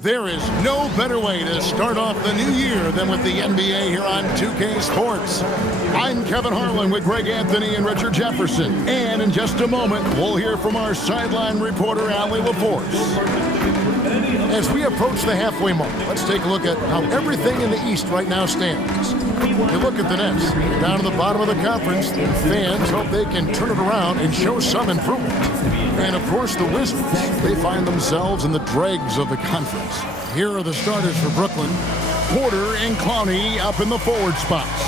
There is no better way to start off the new year than with the NBA here on 2K Sports. I'm Kevin Harlan with Greg Anthony and Richard Jefferson. And in just a moment, we'll hear from our sideline reporter, Allie LaForce. As we approach the halfway mark, let's take a look at how everything in the East right now stands. You look at the Nets, down at the bottom of the conference. The fans hope they can turn it around and show some improvement. And of course, the Wizards, they find themselves in the dregs of the conference. Here are the starters for Brooklyn. Porter and Clowney up in the forward spots.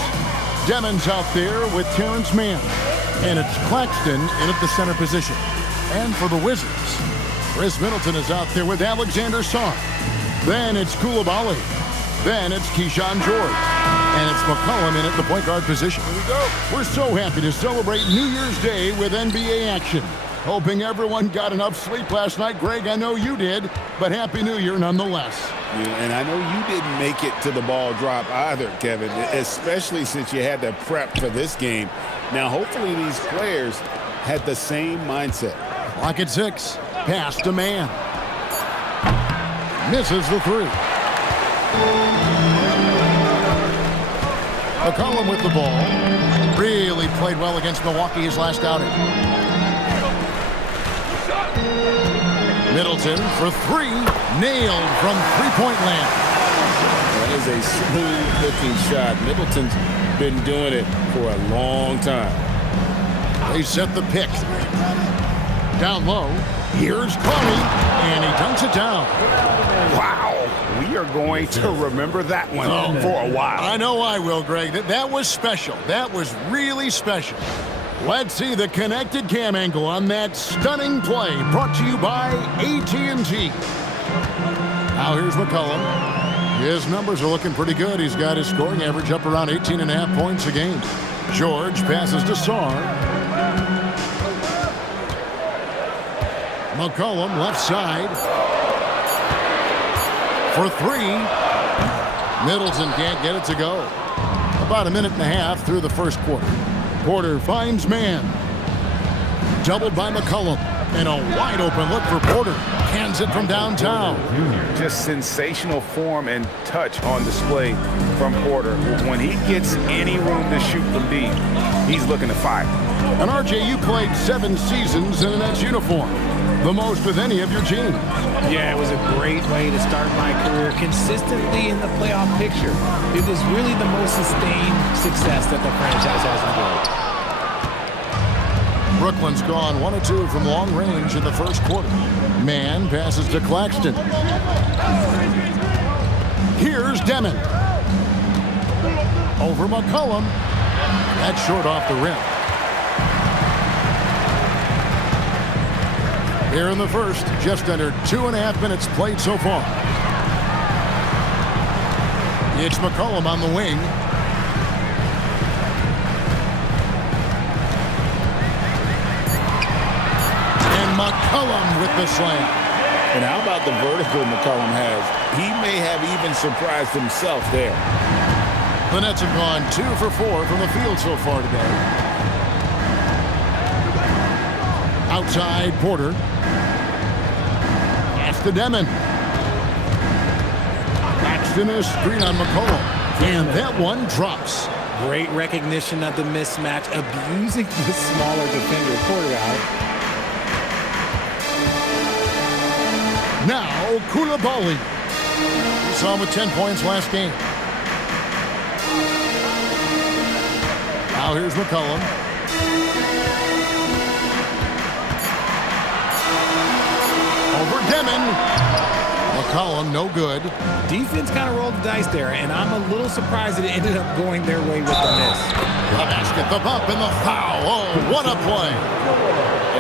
Demon's out there with Terrence Mann. And it's Claxton in at the center position. And for the Wizards, Chris Middleton is out there with Alexander Sarr. Then it's Coulibaly. Then it's Keyshawn George. And it's McCollum in at the point guard position. Here we go. We're so happy to celebrate New Year's Day with NBA action. Hoping everyone got enough sleep last night. Greg, I know you did, but Happy New Year nonetheless. Yeah, and I know you didn't make it to the ball drop either, Kevin, especially since you had to prep for this game. Now, hopefully these players had the same mindset. Clock at 6. Pass to Mann. Misses the three. McCollum with the ball. Really played well against Milwaukee his last outing. Middleton for three. Nailed from three-point land. That is a smooth-looking shot. Middleton's been doing it for a long time. They set the pick. Down low. Here's Clowney, and he dunks it down. Wow. We are going to remember that one for a while. I know I will, Greg. That was special. That was really special. Let's see the connected cam angle on that stunning play brought to you by AT&T. Now here's McCollum. His numbers are looking pretty good. He's got his scoring average up around 18.5 points a game. George passes to Sarr. McCollum left side. For three. Middleton can't get it to go. About a minute and a half through the first quarter. Porter finds Mann. Doubled by McCollum. And a wide open look for Porter. Cans it from downtown. Just sensational form and touch on display from Porter. When he gets any room to shoot from deep, he's looking to fire. And RJ, you played 7 seasons in a Nets uniform. The most with any of your teams. Yeah, it was a great way to start my career consistently in the playoff picture. It was really the most sustained success that the franchise has enjoyed. Brooklyn's gone 1 of 2 from long range in the first quarter. Mann passes to Claxton. Here's Demon. Over McCollum. That's short off the rim. Here in the first, just under 2.5 minutes played so far. It's McCollum on the wing. And McCollum with the slam. And how about the vertical McCollum has? He may have even surprised himself there. The Nets have gone 2 for 4 from the field so far today. Outside Porter. To Demon. Claxton is screen on McCollum. And that one drops. Great recognition of the mismatch, abusing the smaller defender. Porter out. Now Coulibaly. We saw him with 10 points last game. Now here's McCollum. Over Demon. McCollum, no good. Defense kind of rolled the dice there, and I'm a little surprised that it ended up going their way with the miss. The basket, the bump, and the foul. Oh, what a play.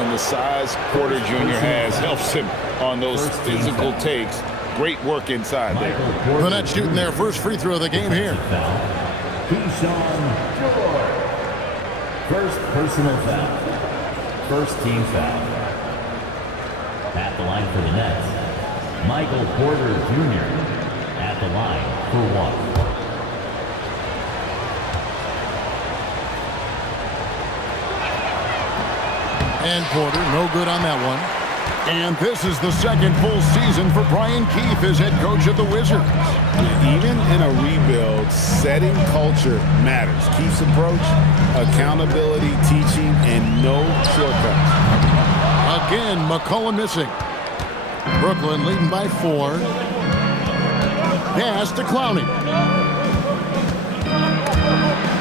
And the size Porter Jr. has helps him on those physical takes. Great work inside there. The Nets shooting their first free throw of the game here. Keyshawn George. First personal foul. First team foul. At the line for the Nets, Michael Porter Jr. at the line for 1. And Porter, no good on that one. And this is the second full season for Brian Keefe as head coach of the Wizards. Even in a rebuild, setting culture matters. Keefe's approach, accountability, teaching, and no shortcuts. Again, McCollum missing. Brooklyn leading by 4. Pass to Clowney.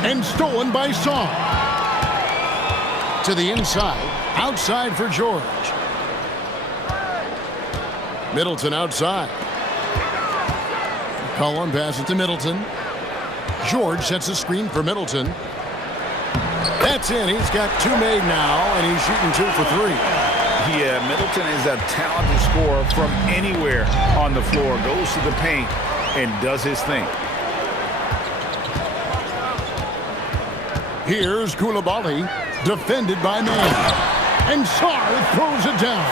And stolen by Song. To the inside. Outside for George. Middleton outside. McCollum passes to Middleton. George sets a screen for Middleton. That's in. He's got 2 made now, and he's shooting 2 for 3. Yeah, Middleton is a talented scorer from anywhere on the floor. Goes to the paint and does his thing. Here's Koulibaly, defended by Mann. And Sarr throws it down.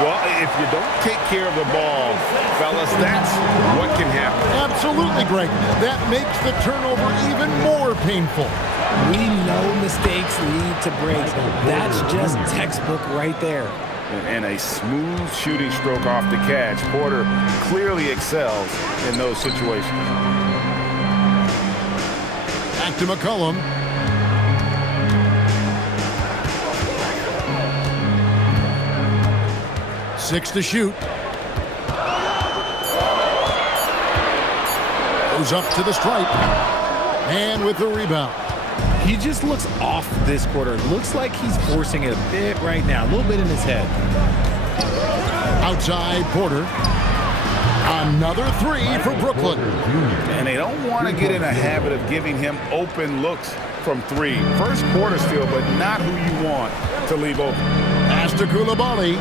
Well, if you don't take care of the ball, fellas, that's what can happen. Absolutely, Greg. That makes the turnover even more painful. We know mistakes lead to breaks. That's just textbook right there. And a smooth shooting stroke off the catch. Porter clearly excels in those situations. Back to McCollum. Six to shoot. Goes up to the stripe. And with the rebound. He just looks off this quarter. Looks like he's forcing it a bit right now. A little bit in his head. Outside Porter. Another 3 for Brooklyn. And they don't want to get in a habit of giving him open looks from 3. First quarter steal, but not who you want to leave open. Pass to Koulibaly.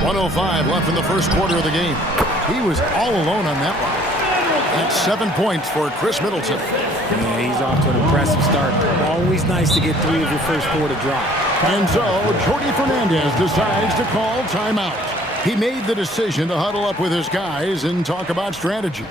1:05 left in the first quarter of the game. He was all alone on that one. That's 7 points for Chris Middleton. Yeah, he's off to an impressive start. Always nice to get 3 of your first 4 to drop. And so, Jordi Fernandez decides to call timeout. He made the decision to huddle up with his guys and talk about strategy.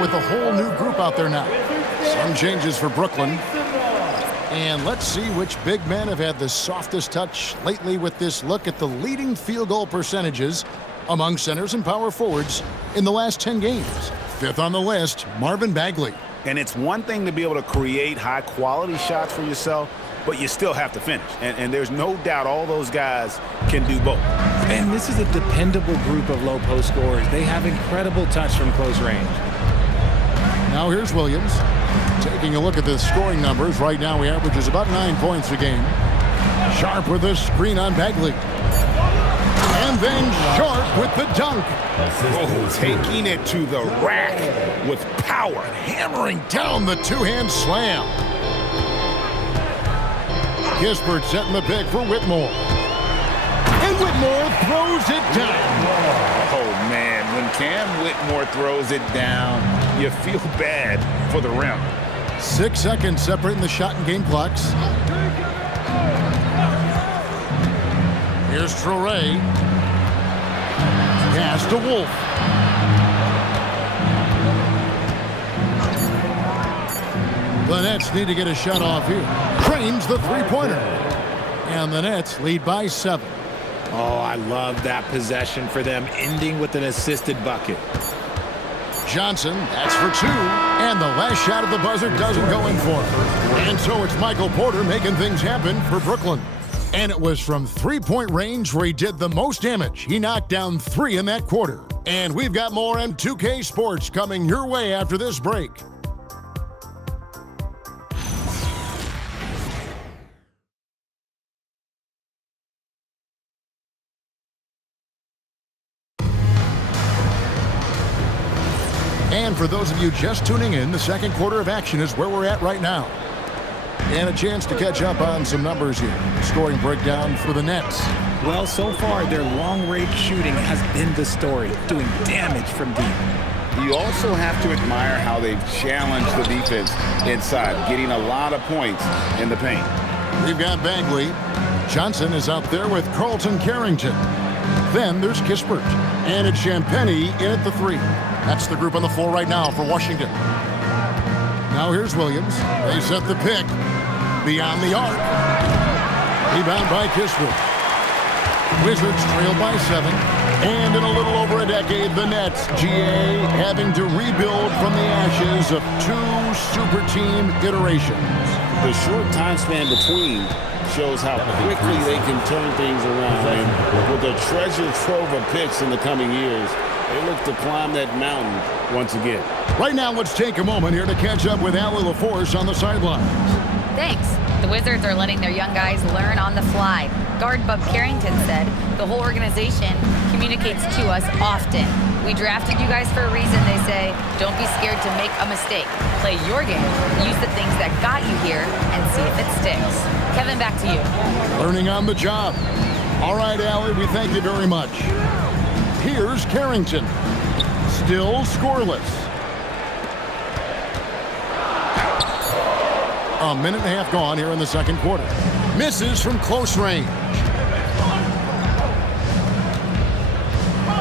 With a whole new group out there now. Some changes for Brooklyn. And let's see which big men have had the softest touch lately with this look at the leading field goal percentages among centers and power forwards in the last 10 games. 5th on the list, Marvin Bagley. And it's one thing to be able to create high-quality shots for yourself, but you still have to finish. And there's no doubt all those guys can do both. And this is a dependable group of low post scorers. They have incredible touch from close range. Now here's Williams. Taking a look at the scoring numbers. Right now he averages about 9 points a game. Sharp with a screen on Bagley. And then Sharp with the dunk. Oh, taking it to the rack with power. Hammering down the two-hand slam. Kispert setting the pick for Whitmore. And Whitmore throws it down. Oh, man, when Cam Whitmore throws it down, you feel bad for the rim. 6 seconds separating the shot and game clocks. Here's Traoré. Pass to Wolf. The Nets need to get a shot off here. drains the three-pointer. And the Nets lead by 7. Oh, I love that possession for them, ending with an assisted bucket. Johnson, that's for 2. And the last shot at the buzzer doesn't go in for him. And so it's Michael Porter making things happen for Brooklyn. And it was from three-point range where he did the most damage. He knocked down 3 in that quarter. And we've got more M2K Sports coming your way after this break. And for those of you just tuning in, the second quarter of action is where we're at right now. And a chance to catch up on some numbers here. Scoring breakdown for the Nets. Well, so far, their long-range shooting has been the story, doing damage from deep. You also have to admire how they've challenged the defense inside, getting a lot of points in the paint. We've got Bagley. Johnson is out there with Carlton Carrington. Then there's Kispert. And it's Champagnie in at the 3. That's the group on the floor right now for Washington. Now here's Williams. They set the pick. Beyond the arc. Rebound by Kispert. Wizards trail by 7. And in a little over a decade, the Nets, GA, having to rebuild from the ashes of 2 super team iterations. The short time span between shows how quickly they can turn things around. And with a treasure trove of picks in the coming years, they look to climb that mountain once again. Right now, let's take a moment here to catch up with Allie LaForce on the sidelines. Thanks. The Wizards are letting their young guys learn on the fly. Guard Bub Carrington said the whole organization communicates to us often. We drafted you guys for a reason, they say. Don't be scared to make a mistake. Play your game. Use the things that got you here and see if it sticks. Kevin, back to you. Learning on the job. All right, Allie, we thank you very much. Here's Carrington. Still scoreless. A minute and a half gone here in the second quarter. Misses from close range.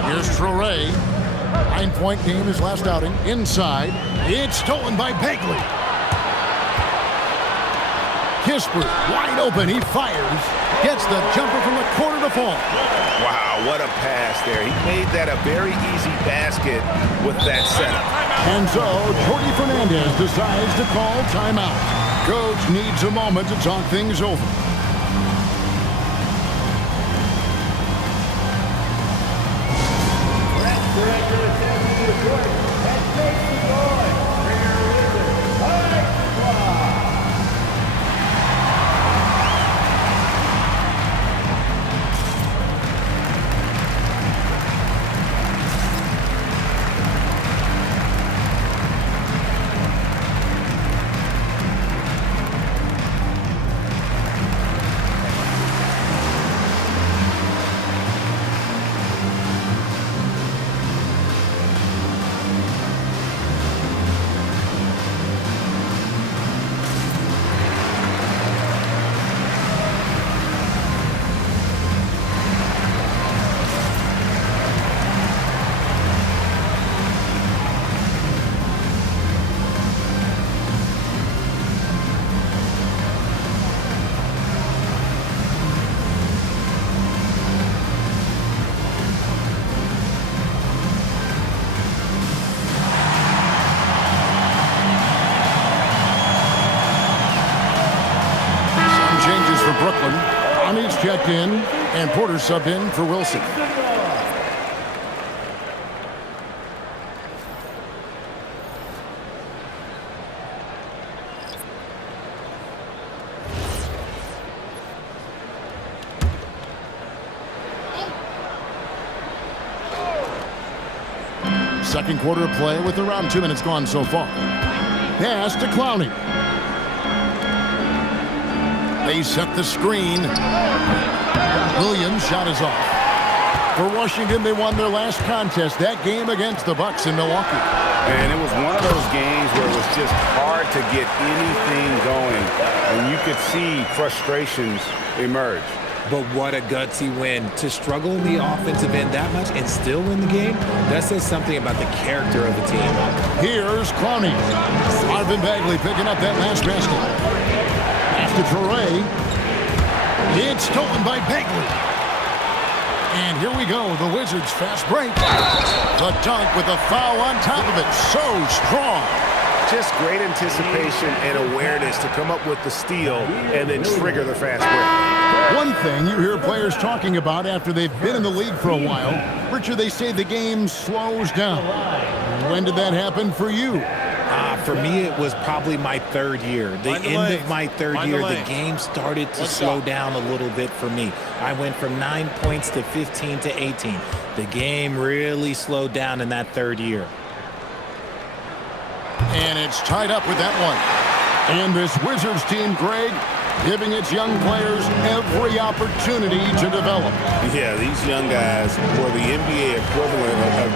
Here's Traoré. 9-point game his last outing. Inside. It's stolen by Bagley. Kispert wide open. He fires. Gets the jumper from the corner to fall. Wow, what a pass there. He made that a very easy basket with that setup. And so Jordi Fernandez decides to call timeout. Coach needs a moment to talk things over. Brooklyn. Ani's checked in, and Porter subbed in for Wilson. Second quarter of play with around 2 minutes gone so far. Pass to Clowney. They set the screen. Williams shot is off. For Washington, they won their last contest, that game against the Bucks in Milwaukee. And it was one of those games where it was just hard to get anything going. And you could see frustrations emerge. But what a gutsy win. To struggle in the offensive end that much and still win the game, that says something about the character of the team. Here's Clowney. Marvin Bagley picking up that last basket. to Torrey. It's stolen by Bagley. And here we go, the Wizards fast break. The dunk with a foul on top of it. So strong. Just great anticipation and awareness to come up with the steal and then trigger the fast break. One thing you hear players talking about after they've been in the league for a while, Richard, they say the game slows down. When did that happen for you? For me, it was probably my third year. The end of my third year, the game started to slow down a little bit for me. I went from 9 points to 15 to 18. The game really slowed down in that third year. And it's tied up with that one. And this Wizards team, Greg, giving its young players every opportunity to develop. Yeah, these young guys were the NBA equivalent of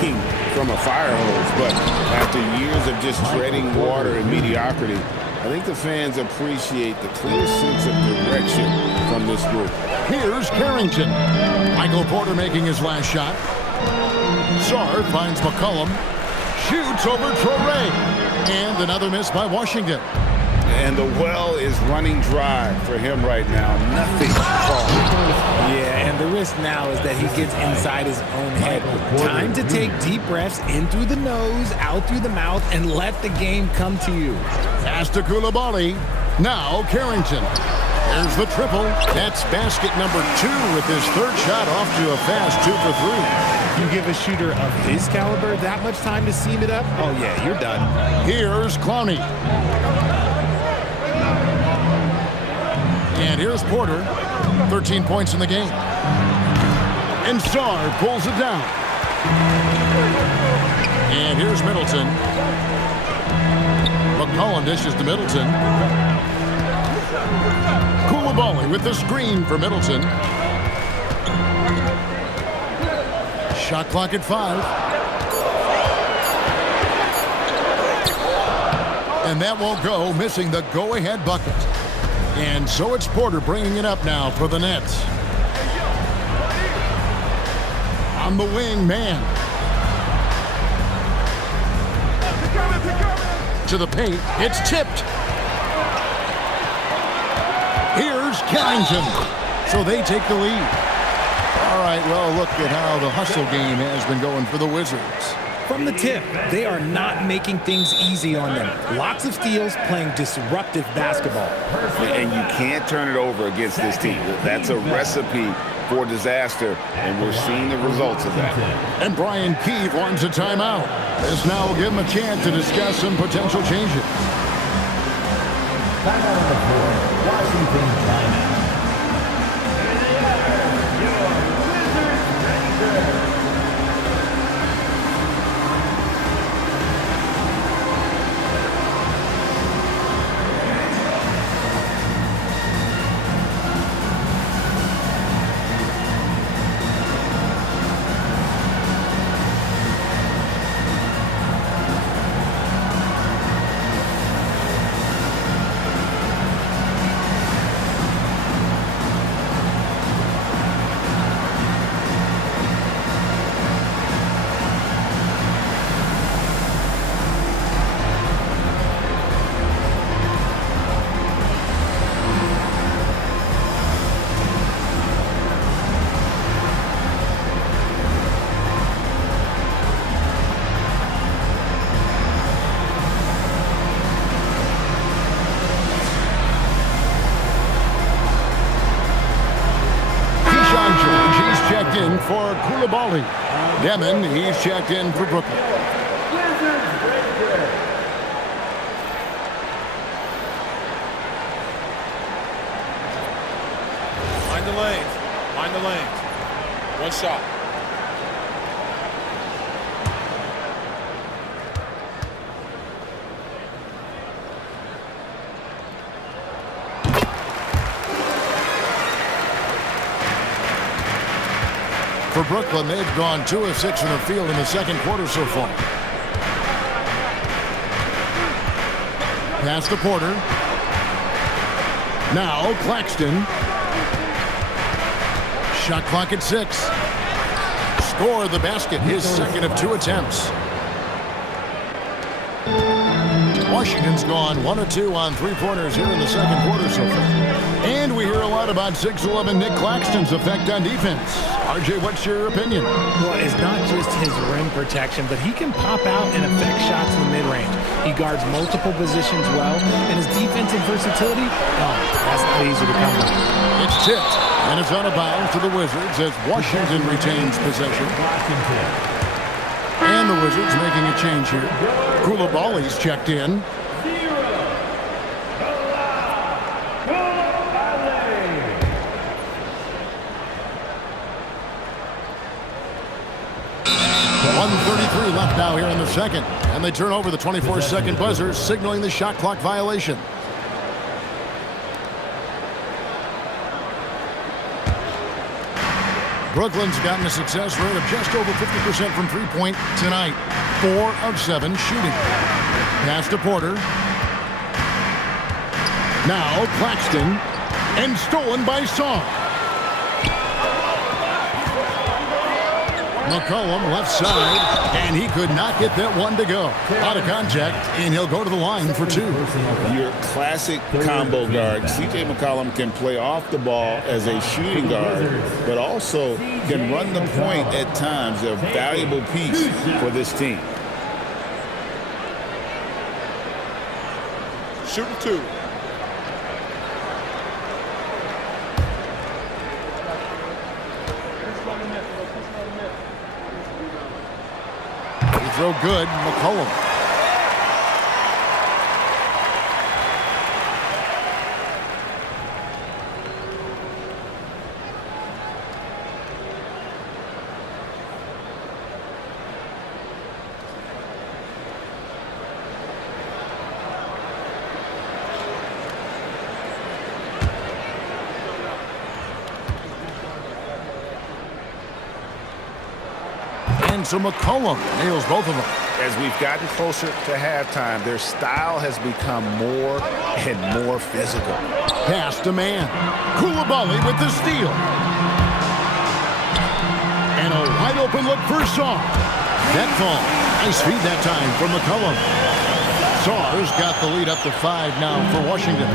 drinking from a fire hose. But after years of just treading water and mediocrity, I think the fans appreciate the clear sense of direction from this group. Here's Carrington. Michael Porter making his last shot. Sarr finds McCollum. Shoots over Torrey. And another miss by Washington. And the well is running dry for him right now. Nothing called. Yeah, and the risk now is that he gets inside his own head. Time to take deep breaths in through the nose, out through the mouth, and let the game come to you. Pass to Coulibaly. Now Carrington. There's the triple. That's basket number 2 with his third shot off to a fast 2 for 3. You give a shooter of his caliber that much time to seam it up, oh yeah, you're done. Here's Clowney. And here's Porter. 13 points in the game. And Sarr pulls it down. And here's Middleton. McCollum dishes to Middleton. Coulibaly with the screen for Middleton. Shot clock at 5. And that won't go, missing the go-ahead bucket. And so it's Porter bringing it up now for the Nets. On the wing, man. To the paint, it's tipped. Here's Carrington. So they take the lead. All right, well, look at how the hustle game has been going for the Wizards. From the tip, they are not making things easy on them. Lots of steals, playing disruptive basketball. And you can't turn it over against this team. That's a recipe for disaster, and we're seeing the results of that. And Brian Keefe wants a timeout. This now will give him a chance to discuss some potential changes. Timeout on the floor. Washington timeout. In for Coulibaly. Demon, he's checked in for Brooklyn. Mind the lanes. Mind the lanes. One shot. For Brooklyn, they've gone 2 of 6 from the field in the second quarter so far. Pass to Porter. Now Claxton. Shot clock at 6. Score the basket, his second of 2 attempts. Washington's gone 1 of 2 on three-pointers here in the second quarter so far. And we hear a lot about 6'11" Nick Claxton's effect on defense. RJ, what's your opinion? Well, it's not just his rim protection, but he can pop out and affect shots in the mid-range. He guards multiple positions well, and his defensive versatility, that's not easy to come by. It's tipped, and it's out of bounds to the Wizards as Washington retains possession. And the Wizards making a change here. Koulibaly's checked in. .133 left now here in the second. And they turn over the 24-second buzzer, signaling the shot clock violation. Brooklyn's gotten a success rate of just over 50% from three-point tonight. 4 of 7 shooting. Pass to Porter. Now Claxton. And stolen by Song. McCollum left side, and he could not get that one to go. Out of contact, and he'll go to the line for 2. Your classic combo guard. C.J. McCollum can play off the ball as a shooting guard, but also can run the point at times. A valuable piece for this team. Shooting 2. Throw good, McCollum. And so McCollum nails both of them. As we've gotten closer to halftime, their style has become more and more physical. Pass to man. Koulibaly with the steal. And a wide open look for Saw. That fall. Nice feed that time from McCollum. Saw's got the lead up to 5 now for Washington.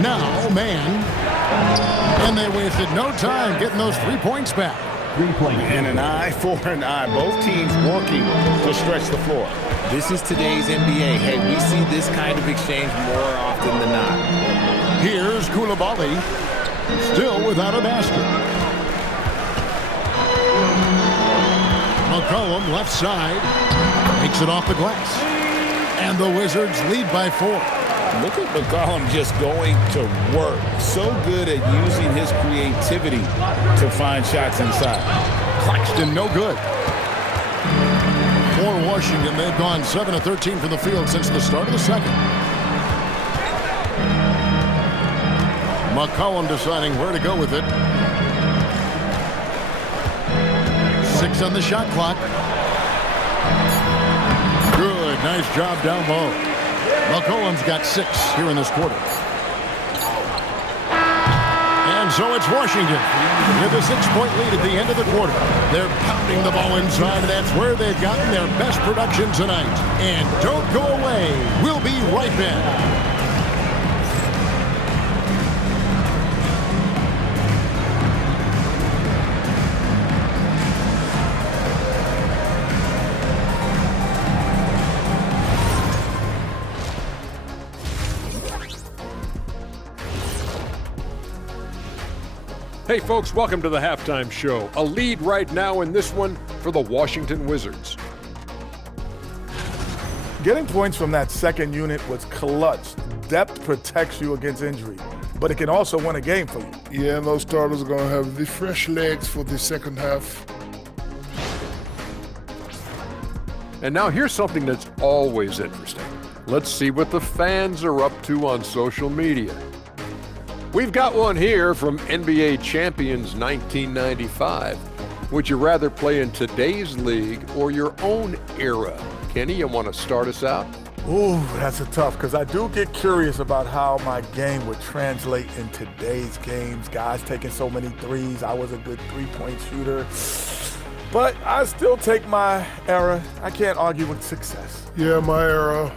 Now, man. And they wasted no time getting those 3 points back. And an eye for an eye. Both teams working to stretch the floor. This is today's NBA. Hey, we see this kind of exchange more often than not. Here's Koulibaly, still without a basket. McCollum left side, takes it off the glass. And the Wizards lead by 4. Look at McCollum just going to work. So good at using his creativity to find shots inside. Claxton no good. For Washington, they've gone 7 of 13 from the field since the start of the second. McCollum deciding where to go with it. 6 on the shot clock. Good, nice job down low. McCollum's got 6 here in this quarter. And so it's Washington with a 6-point lead at the end of the quarter. They're pounding the ball inside, and that's where they've gotten their best production tonight. And don't go away. We'll be right back. Hey folks, welcome to the Halftime Show. A lead right now in this one for the Washington Wizards. Getting points from that second unit was clutch. Depth protects you against injury, but it can also win a game for you. Yeah, those starters are going to have the fresh legs for the second half. And now here's something that's always interesting. Let's see what the fans are up to on social media. We've got one here from NBA Champions 1995. Would you rather play in today's league or your own era? Kenny, you want to start us out? Ooh, that's a tough, because I do get curious about how my game would translate in today's games. Guys taking so many threes. I was a good three-point shooter. But I still take my era. I can't argue with success. Yeah, my era,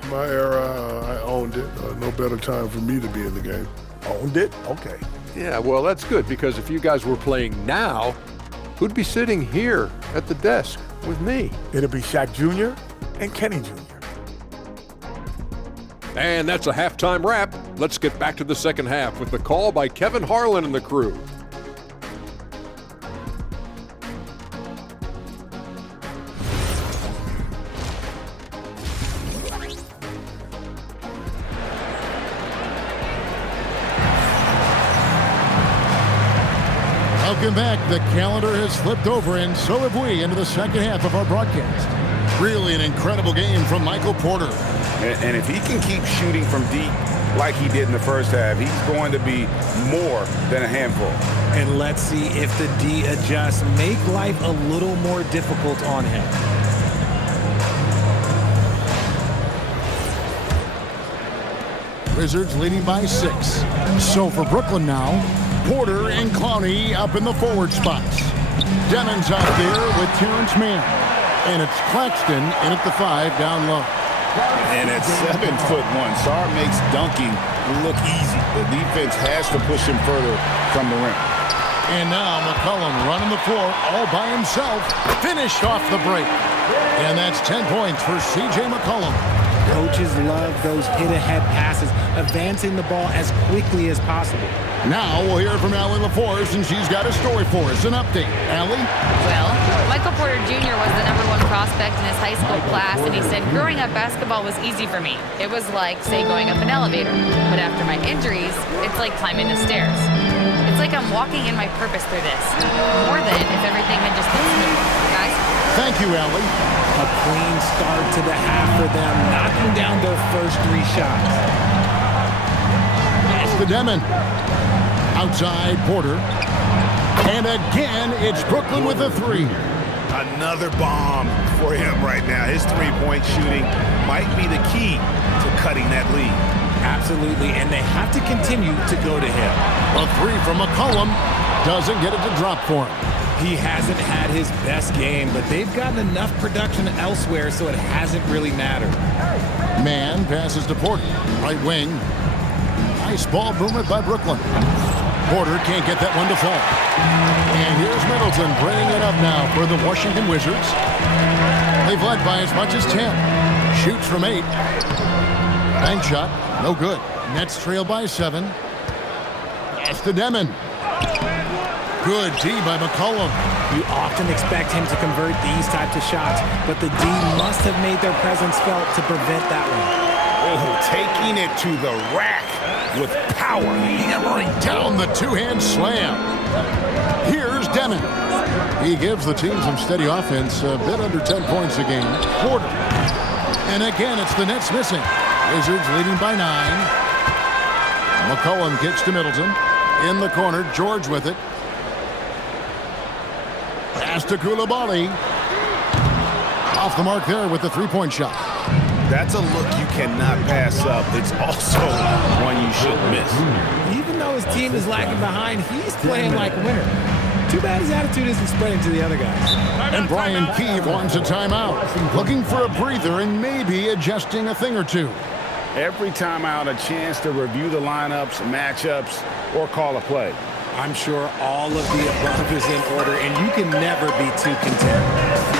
I owned it. No better time for me to be in the game. Owned it? Okay. Yeah, well, that's good, because if you guys were playing now, who'd be sitting here at the desk with me? It'll be Shaq Jr. and Kenny Jr. And that's a halftime wrap. Let's get back to the second half with the call by Kevin Harlan and the crew. Welcome back. The calendar has flipped over, and so have we, into the second half of our broadcast. Really an incredible game from Michael Porter. And if he can keep shooting from deep like he did in the first half, he's going to be more than a handful. And let's see if the D adjusts, make life a little more difficult on him. Wizards leading by 6. So for Brooklyn now, Porter and Clowney up in the forward spots. Demons out there with Terrence Mann. And it's Claxton in at the 5 down low. And at 7'1", Sarr makes dunking look easy. The defense has to push him further from the rim. And now McCollum running the floor all by himself. Finished off the break. And that's 10 points for C.J. McCollum. Coaches love those hit-ahead passes, advancing the ball as quickly as possible. Now we'll hear from Allie LaForce, and she's got a story for us. An update. Allie? Well, Michael Porter Jr. was the #1 prospect in his high school class, and he said, growing up, basketball was easy for me. It was like, say, going up an elevator. But after my injuries, it's like climbing the stairs. It's like I'm walking in my purpose through this. More than if everything had just been smooth. Guys? Thank you, Allie. A clean start to the half for them, knocking down their first 3 shots. That's the Demon. Outside Porter. And again, it's Brooklyn with a 3. Another bomb for him right now. His three-point shooting might be the key to cutting that lead. Absolutely, and they have to continue to go to him. A 3 from McCollum. Doesn't get it to drop for him. He hasn't had his best game, but they've gotten enough production elsewhere, so it hasn't really mattered. Mann passes to Porter. Right wing. Nice ball movement by Brooklyn. Porter can't get that one to fall. And here's Middleton bringing it up now for the Washington Wizards. They've led by as much as 10. Shoots from 8. Bank shot. No good. Nets trail by 7. That's the Demon. Good D by McCollum. You often expect him to convert these types of shots, but the D must have made their presence felt to prevent that one. Oh, taking it to the rack with power. Hammering down the two-hand slam. Here's Demon. He gives the team some steady offense, a bit under 10 points a game. Porter. And again, it's the Nets missing. Wizards leading by 9. McCollum kicks to Middleton. In the corner, George with it. Pass to Coulibaly. Off the mark there with the three-point shot. That's a look you cannot pass up. It's also one you shouldn't miss. Even though his team is lagging behind, he's playing like a winner. Too bad his attitude isn't spreading to the other guys. And Brian Keefe wants a timeout. Looking for a breather and maybe adjusting a thing or two. Every timeout, a chance to review the lineups, matchups, or call a play. I'm sure all of the above is in order, and you can never be too content.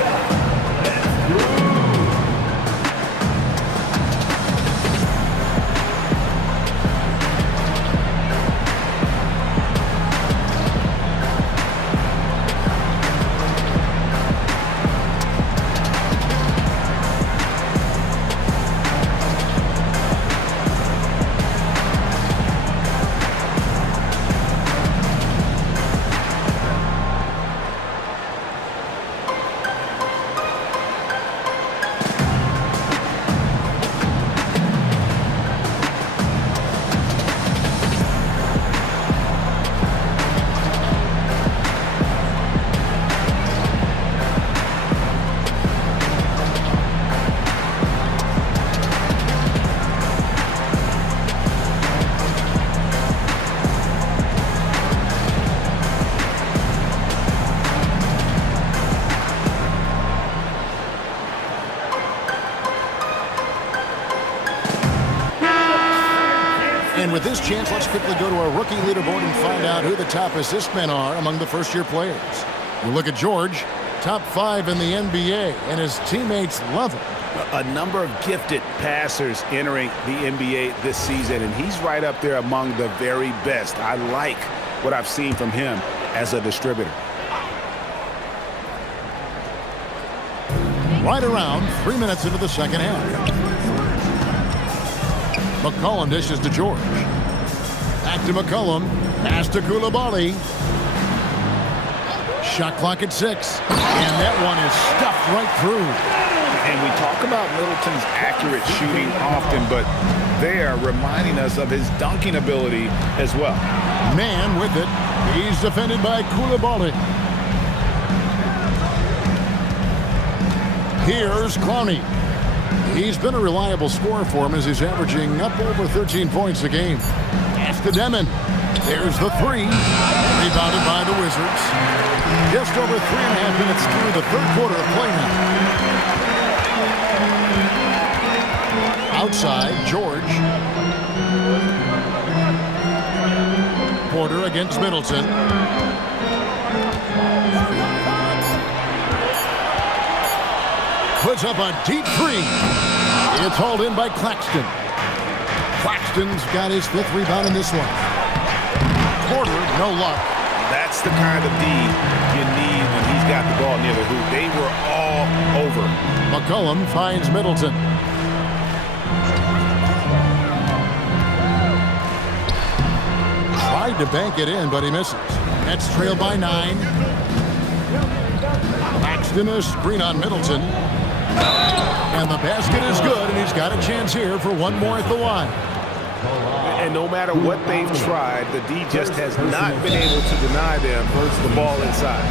And with this chance, let's quickly go to our rookie leaderboard and find out who the top assist men are among the first-year players. We look at George, top 5 in the NBA, and his teammates love him. A number of gifted passers entering the NBA this season, and he's right up there among the very best. I like what I've seen from him as a distributor. Right around 3 minutes into the second half. McCollum dishes to George. Back to McCollum. Pass to Coulibaly. Shot clock at 6. And that one is stuffed right through. And we talk about Middleton's accurate shooting often, but they are reminding us of his dunking ability as well. Man with it. He's defended by Coulibaly. Here's Clowney. He's been a reliable scorer for him as he's averaging up over 13 points a game. Pass to Demon. There's the 3. Rebounded by the Wizards. Just over 3.5 minutes through the third quarter of play now. Outside, George. Porter against Middleton. Puts up a deep 3. It's hauled in by Claxton. Claxton's got his 5th rebound in this one. Porter, no luck. That's the kind of D you need when he's got the ball near the hoop. They were all over. McCollum finds Middleton. Tried to bank it in, but he misses. Nets trail by 9. Claxton a screen on Middleton. And the basket is good, and he's got a chance here for one more at the line. And no matter what they've tried, the D just has not been able to deny them the ball inside.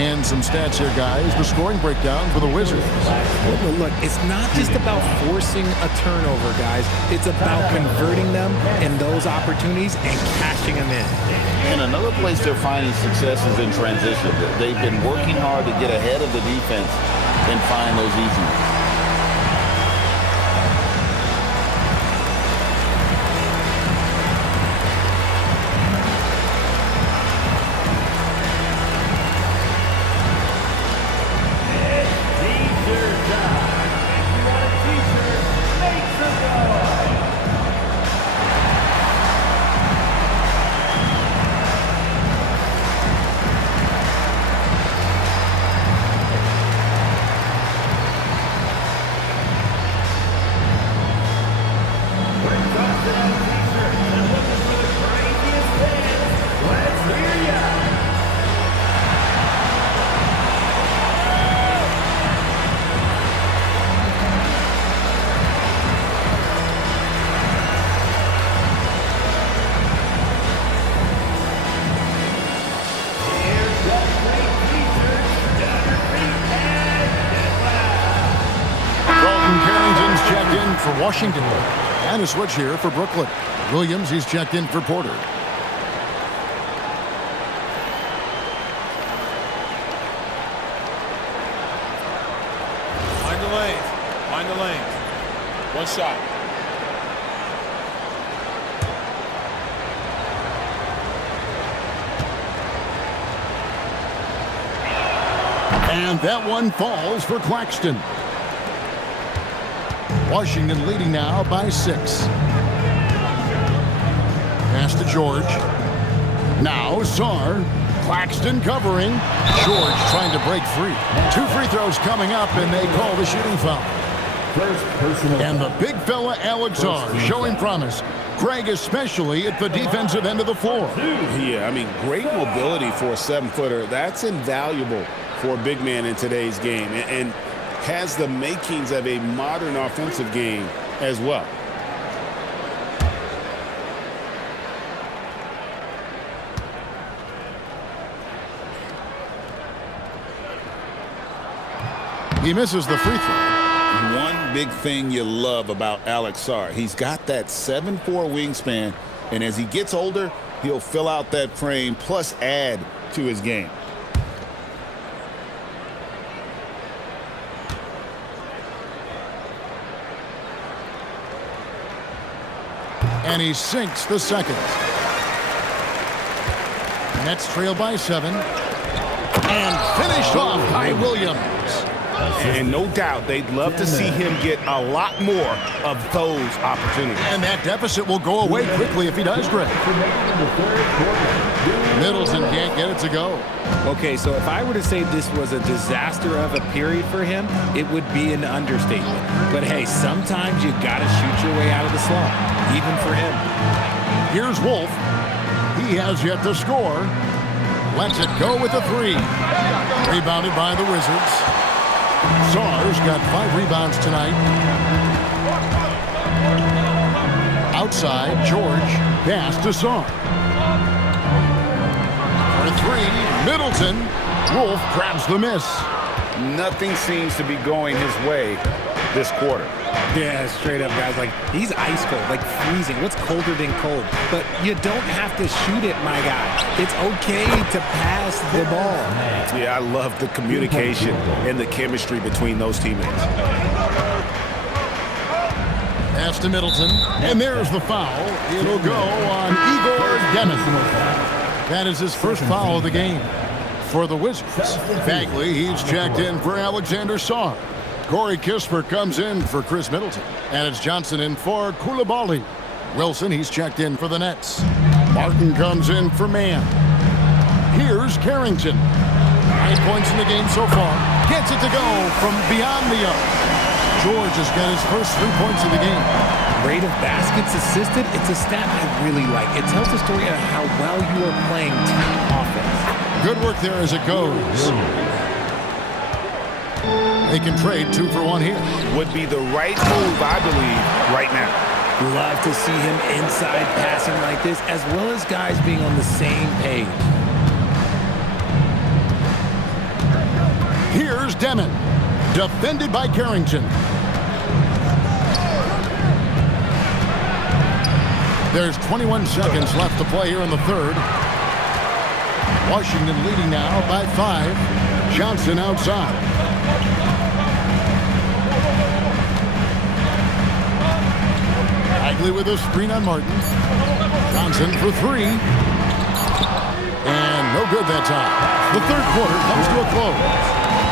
And some stats here, guys. The scoring breakdown for the Wizards. Well, look, it's not just about forcing a turnover, guys. It's about converting them in those opportunities and cashing them in. And another place they're finding success is in transition. They've been working hard to get ahead of the defense and find those easy ones. For Washington. And a switch here for Brooklyn. Williams, he's checked in for Porter. Mind the lanes. Mind the lanes. One shot. And that one falls for Claxton. Washington leading now by 6. Pass to George. Now Sarr. Claxton covering. George trying to break free. 2 free throws coming up, and they call the shooting foul. And the big fella Alex Sarr showing promise. Greg especially at the defensive end of the floor. Yeah, I mean, great mobility for a 7-footer. That's invaluable for a big man in today's game. And has the makings of a modern offensive game as well. He misses the free throw. One big thing you love about Alex Sarr, he's got that 7'4" wingspan, and as he gets older, he'll fill out that frame plus add to his game. And he sinks the second. Nets trail by 7. And finished off by Williams. And no doubt they'd love to see him get a lot more of those opportunities. And that deficit will go away quickly if he does, Greg. Middleton can't get it to go. Okay, so if I were to say this was a disaster of a period for him, it would be an understatement. But hey, sometimes you got to shoot your way out of the slump, even for him. Here's Wolf. He has yet to score. Lets it go with a 3. Rebounded by the Wizards. Sars got 5 rebounds tonight. Outside, George pass to Sar. For 3, Middleton. Wolf grabs the miss. Nothing seems to be going his way this quarter. Yeah, straight up, guys. Like, he's ice cold, like freezing. What's colder than cold? But you don't have to shoot it, my guy. It's okay to pass the ball. Yeah, I love the communication and the chemistry between those teammates. Pass to Middleton. And there's the foul. It'll go on Igor Demis. That is his first foul of the game for the Wizards. Bagley, he's checked in for Alexander Sar. Corey Kispert comes in for Chris Middleton. And it's Johnson in for Coulibaly. Wilson, he's checked in for the Nets. Martin comes in for Mann. Here's Carrington. 9 points in the game so far. Gets it to go from beyond the arc. George has got his first 3 points of the game. Rate of baskets assisted, it's a stat I really like. It tells the story of how well you are playing team offense. Good work there as it goes. They can trade 2 for 1 here. Would be the right move, I believe, right now. Love to see him inside passing like this, as well as guys being on the same page. Here's Demon. Defended by Carrington. There's 21 seconds left to play here in the third. Washington leading now by 5. Johnson outside. Bagley with a screen on Martin. Johnson for 3. And no good that time. The third quarter comes to a close.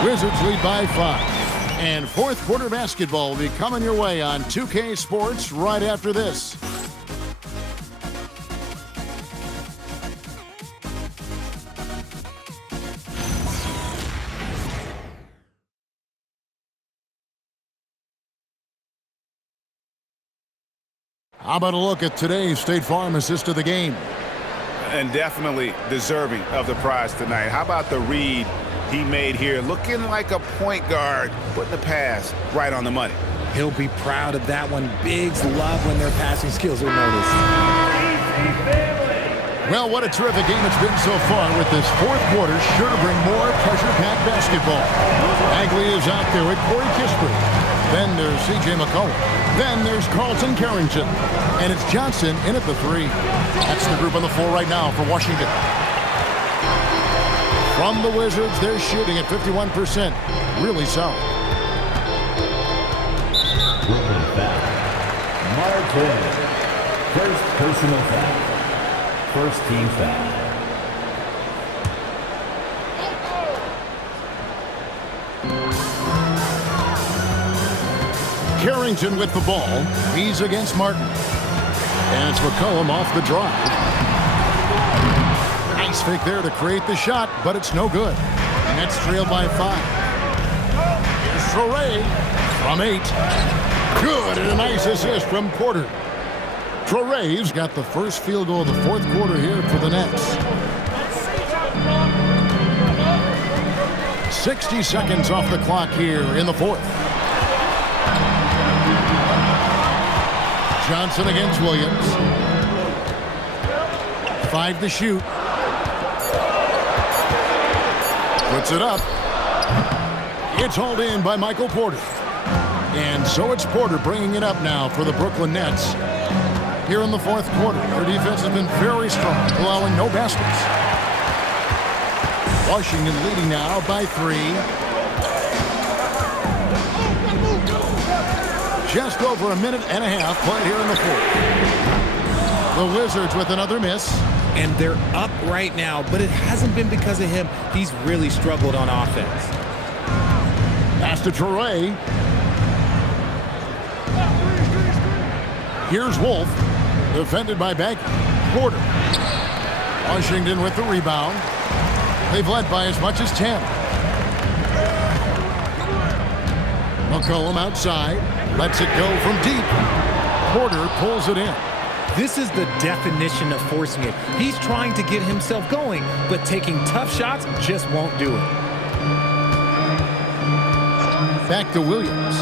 Wizards lead by 5. And fourth quarter basketball will be coming your way on 2K Sports right after this. How about a look at today's State Farm assist of the game? And definitely deserving of the prize tonight. How about the read he made here? Looking like a point guard, putting the pass right on the money. He'll be proud of that one. Bigs love when their passing skills are noticed. Well, what a terrific game it's been so far with this fourth quarter. Sure to bring more pressure-packed basketball. Bagley is out there with Corey Kispert. Then there's C.J. McCollum. Then there's Carlton Carrington. And it's Johnson in at the 3. That's the group on the floor right now for Washington. From the Wizards, they're shooting at 51%. Really solid. Brooklyn foul. Martin. First personal foul. First team foul. Carrington with the ball. He's against Martin. And it's McCollum off the drive. Nice fake there to create the shot, but it's no good. Nets trailed by 5. Here's Traore from 8. Good, and a nice assist from Porter. Traore's got the first field goal of the fourth quarter here for the Nets. 60 seconds off the clock here in the fourth. Johnson against Williams. 5 to shoot. Puts it up. It's hauled in by Michael Porter. And so it's Porter bringing it up now for the Brooklyn Nets. Here in the fourth quarter, their defense has been very strong, allowing no baskets. Washington leading now by 3. Just over a minute and a half played here in the fourth. The Wizards with another miss. And they're up right now, but it hasn't been because of him. He's really struggled on offense. Pass to Traore. Here's Wolf. Defended by Beck. Porter. Washington with the rebound. They've led by as much as 10. McCollum outside. Lets it go from deep. Porter pulls it in. This is the definition of forcing it. He's trying to get himself going, but taking tough shots just won't do it. Back to Williams.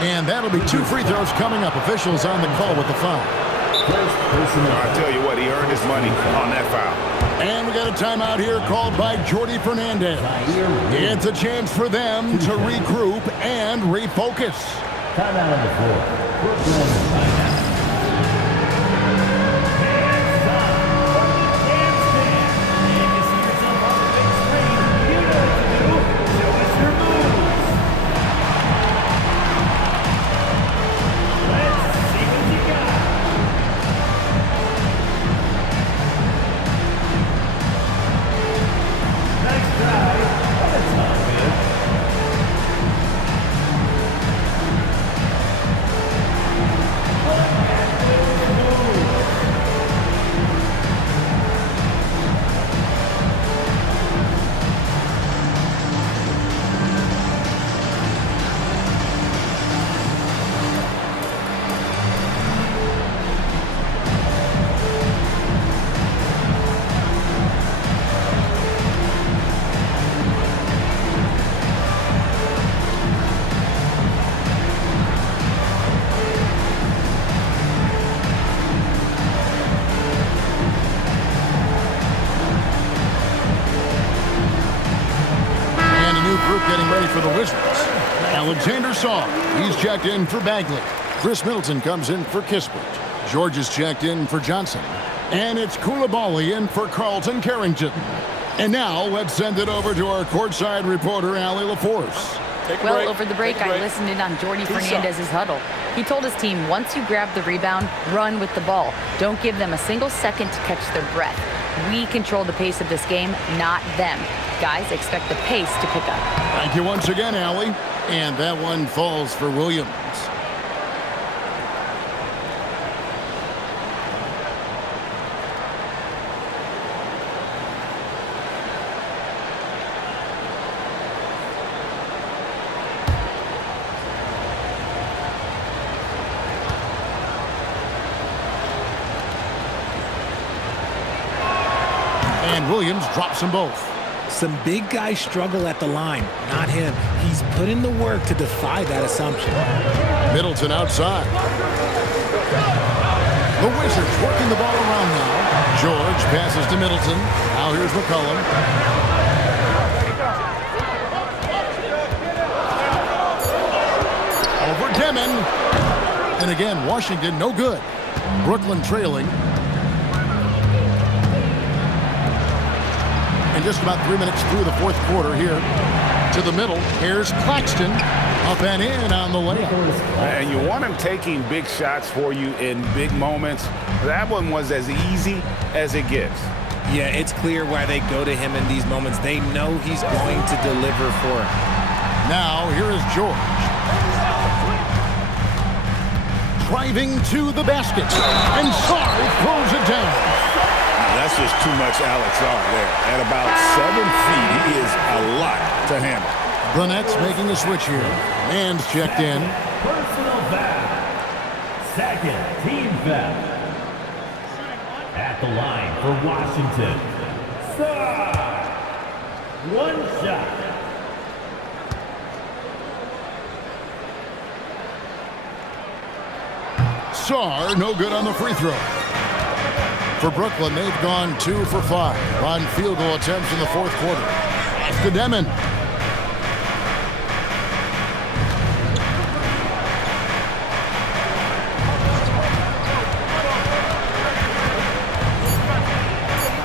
And that'll be 2 free throws coming up. Officials on the call with the foul. I tell you what, he earned his money on that foul. And we got a timeout here called by Jordi Fernandez. It's a chance for them to regroup and refocus. Timeout on the floor. Brooklyn timeout. Getting ready for the Wizards. Alexander Saw, he's checked in for Bagley. Chris Middleton comes in for Kispert. George is checked in for Johnson. And it's Koulibaly in for Carlton Carrington. And now let's send it over to our courtside reporter, Allie LaForce. Well, over the break, I listened in on Jordi Fernandez's huddle. He told his team, once you grab the rebound, run with the ball. Don't give them a single second to catch their breath. We control the pace of this game, not them. Guys, expect the pace to pick up. Thank you once again, Allie. And that one falls for Williams. And Williams drops them both. Some big guys struggle at the line, not him. He's put in the work to defy that assumption. Middleton outside. The Wizards working the ball around now. George passes to Middleton. Now here's McCollum. Over Demon. And again, Washington no good. Brooklyn trailing. And just about 3 minutes through the fourth quarter here. To the middle. Here's Claxton. Up and in on the layup. And you want him taking big shots for you in big moments. That one was as easy as it gets. Yeah, it's clear why they go to him in these moments. They know he's going to deliver for him. Now, here is George. Driving to the basket. And Sarr throws it down. That's just too much Alex Sarr there. At about 7 feet, he is a lot to handle. The Nets making a switch here. Man's checked in. Personal foul. Second team foul. At the line for Washington. Sarr. One shot. Sarr, no good on the free throw. For Brooklyn, they've gone 2 for 5 on field goal attempts in the fourth quarter. That's to Demon.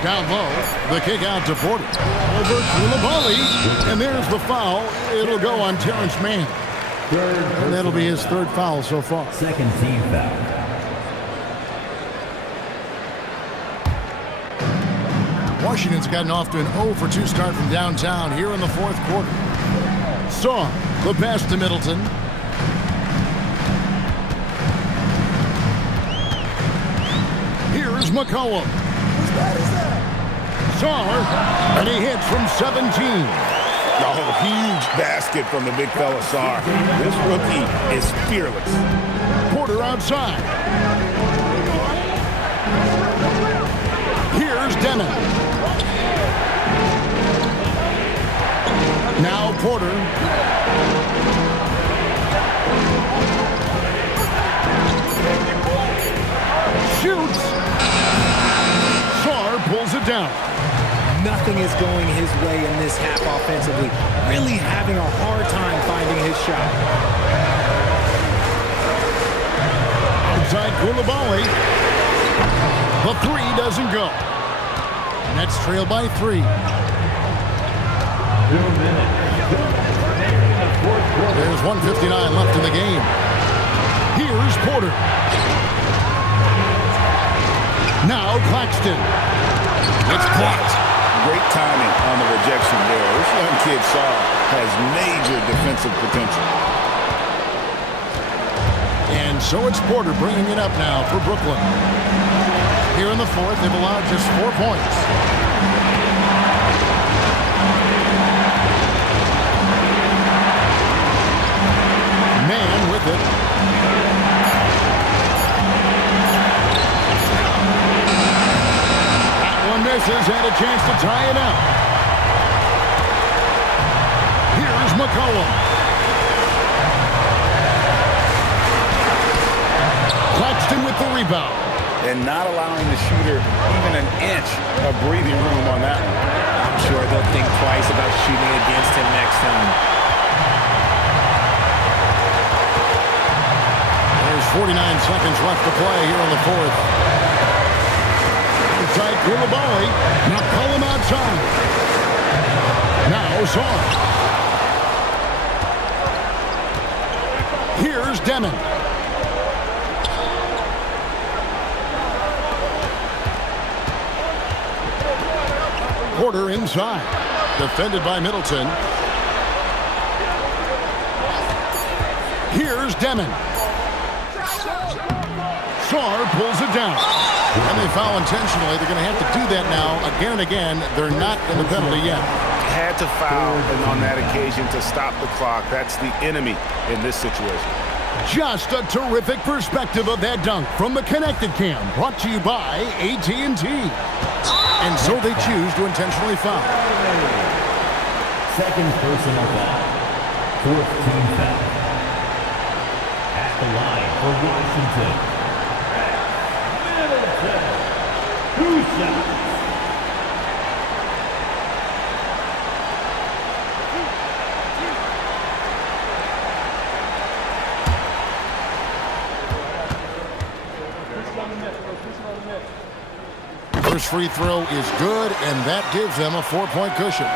Down low, the kick out to Porter. Over Koulibaly, and there's the foul. It'll go on Terrence Mann. And that'll be his third foul so far. Second team foul. Washington's gotten off to an 0 for 2 start from downtown here in the fourth quarter. Saw the pass to Middleton. Here's McCollum. Saw, and he hits from 17. Oh, huge basket from the big fella Sarr. This rookie is fearless. Porter outside. Here's Demon. Now Porter. Shoots. Sarr pulls it down. Nothing is going his way in this half offensively. Really having a hard time finding his shot. Outside Koulibaly. The three doesn't go. Nets trail by 3. 2 minutes. There's 1:59 left in the game. Here's Porter. Now Claxton. It's blocked. Great timing on the rejection there. This young kid, Sarr, has major defensive potential. And so it's Porter bringing it up now for Brooklyn. Here in the fourth, they've allowed just 4 points. Man with it. That one misses, and a chance to tie it up. Here's McCollum. Claxton with the rebound. And not allowing the shooter even an inch of breathing room on that one. I'm sure they'll think twice about shooting against him next time. There's 49 seconds left to play here in the fourth. Inside Koulibaly. McCollum outside. Now Sarr. Here's Demon. Porter inside. Defended by Middleton. Here's Demon. Sarr pulls it down. And they foul intentionally. They're going to have to do that now again and again. They're not in the penalty yet. Had to foul on that occasion to stop the clock. That's the enemy in this situation. Just a terrific perspective of that dunk from the Connected Cam, brought to you by AT&T. And so they choose to intentionally foul. Second personal foul. Fourth team foul. At the line for Washington. Middleton. 2 shots. First free throw is good, and that gives them a 4-point cushion.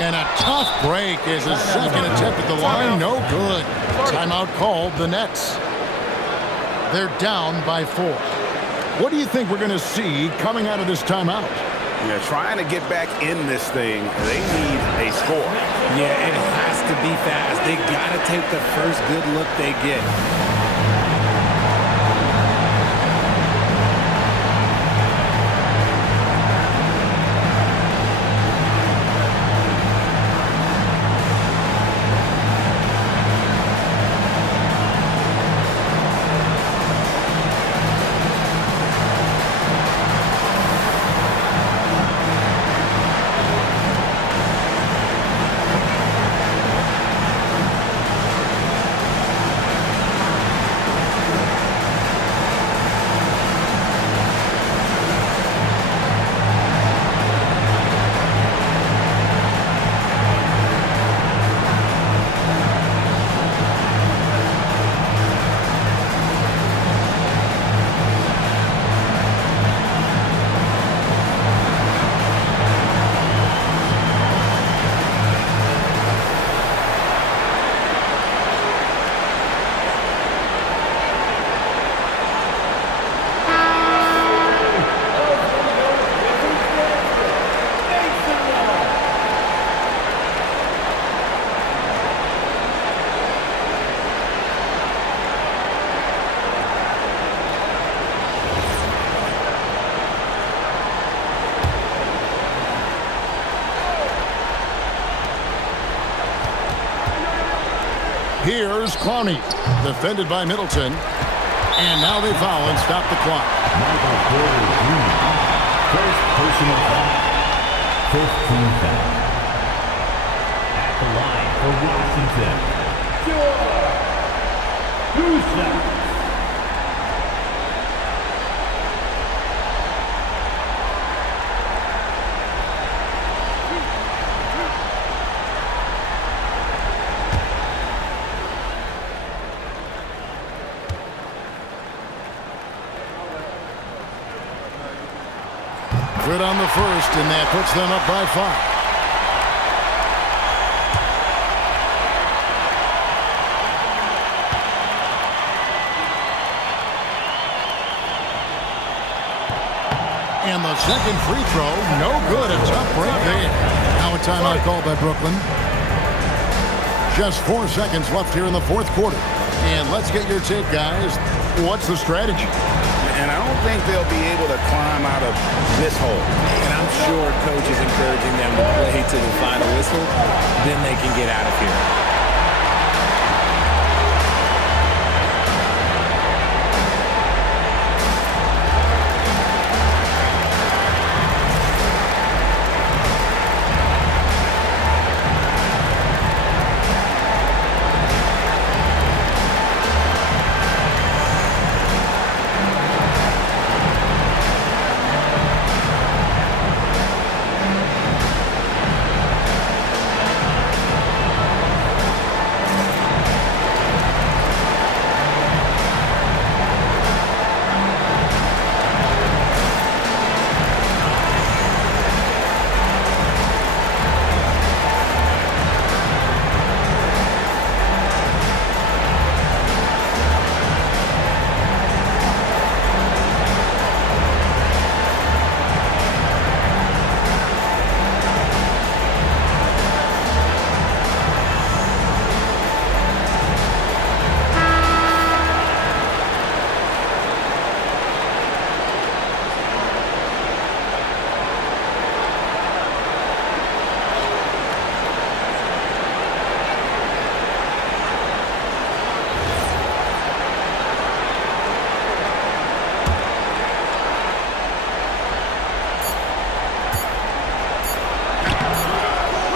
And a tough break is a second attempt at the line. No good. Timeout called the Nets. They're down by 4. What do you think we're going to see coming out of this timeout? Yeah, trying to get back in this thing, they need a score. Yeah, it has to be fast. They got to take the first good look they get. Clowney, defended by Middleton. And now they foul and stop the clock. Michael Porter Jr. First personal foul. 15th foul. At the line for Washington, George Kukoc. Good on the first, and that puts them up by 5. And the second free throw, no good. A tough break there. Now a timeout called by Brooklyn. Just 4 seconds left here in the fourth quarter. And let's get your take, guys. What's the strategy? And I don't think they'll be able to climb out of this hole. And I'm sure coach is encouraging them to play to the final whistle. Then they can get out of here.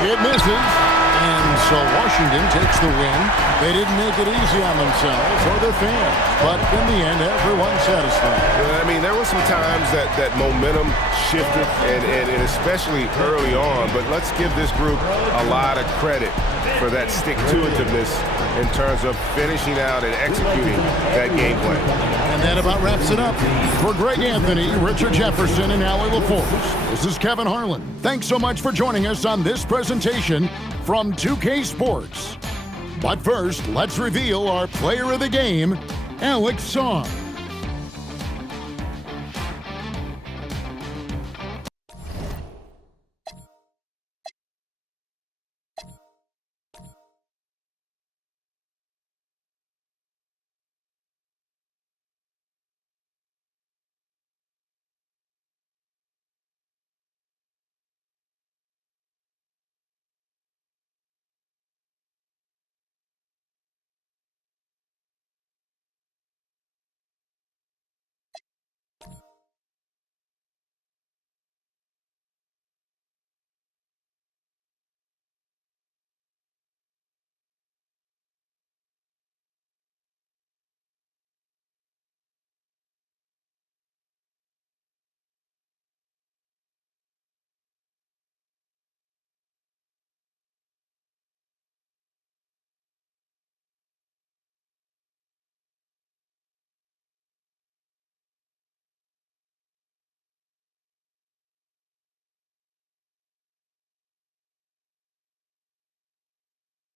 It misses, and so Washington takes the win. They didn't make it easy on themselves or their fans, but in the end, everyone's satisfied. I mean, there were some times that momentum shifted, and especially early on, but let's give this group a lot of credit for that stick-to-itiveness in terms of finishing out and executing that game plan. And that about wraps it up. For Greg Anthony, Richard Jefferson, and Allie LaForce, this is Kevin Harlan. Thanks so much for joining us on this presentation from 2K Sports. But first, let's reveal our player of the game, Alex Song.